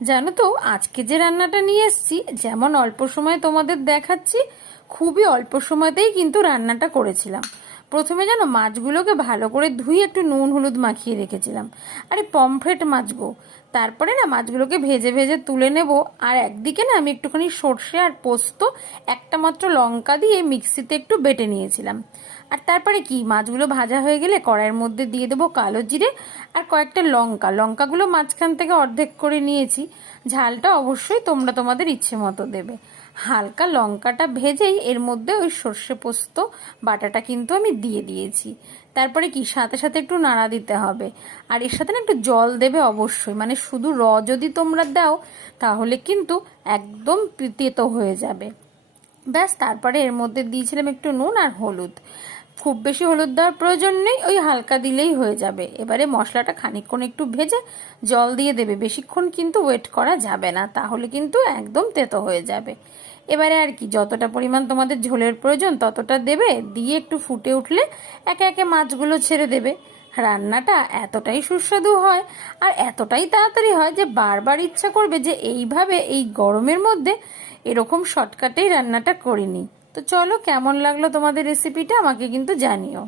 জানো তো আজকে যে রান্নাটা নিয়ে এসেছি, যেমন অল্প সময় তোমাদের দেখাচ্ছি, খুবই অল্প সময়তেই কিন্তু রান্নাটা করেছিলাম। প্রথমে জানো মাছগুলোকে ভালো করে ধুয়ে একটু নুন হলুদ মাখিয়ে রেখেছিলাম। আরে পমফ্রেট মাছ গো। তারপরে না মাছগুলোকে ভেজে ভেজে তুলে নেব। আর একদিকে না আমি একটুখানি সর্ষে আর পোস্ত, একটা মাত্র লঙ্কা দিয়ে মিক্সিতে একটু বেটে নিয়েছিলাম। আর তারপরে কি মাছগুলো ভাজা হয়ে গেলে কড়াইয়ের মধ্যে দিয়ে দেবো কালো জিরে আর কয়েকটা লঙ্কাগুলো মাঝখান থেকে অর্ধেক করে নিয়েছি। ঝালটা অবশ্যই তোমরা তোমাদের ইচ্ছে মতো দেবে। হালকা লঙ্কাটা ভেজেই এর মধ্যে ওই সর্ষে পোস্ত বাটাটা কিন্তু আমি দিয়ে দিয়েছি। তারপরে কি সাথে সাথে একটু নাড়া দিতে হবে। আর এর সাথে না একটু জল দেবে অবশ্যই, মানে শুধু যদি তোমরা দাও তাহলে কিন্তু একদম তেতো হয়ে যাবে। ব্যাস, তারপরে এর মধ্যে দিয়েছিলাম একটু নুন আর হলুদ। খুব বেশি হলুদ দেওয়ার প্রয়োজন নেই, ওই হালকা দিলেই হয়ে যাবে। এবারে মশলাটা খানিকক্ষণ একটু ভেজে জল দিয়ে দেবে। বেশিক্ষণ কিন্তু ওয়েট করা যাবে না, তাহলে কিন্তু একদম তেতো হয়ে যাবে। এবারে আর কি যতটা পরিমাণ তোমাদের ঝোলের প্রয়োজন ততটা দেবে, দিয়ে একটু ফুটে উঠলে একে একে মাছগুলো ছেড়ে দেবে। রান্নাটা এতটাই সুস্বাদু হয় আর এতটাই তাড়াতাড়ি হয় যে বারবার ইচ্ছা করবে যে এইভাবে এই গরমের মধ্যে এরকম শর্টকাটেই রান্নাটা করিনি। তো চলো, কেমন লাগলো তোমাদের রেসিপিটা আমাকে কিন্তু জানিও।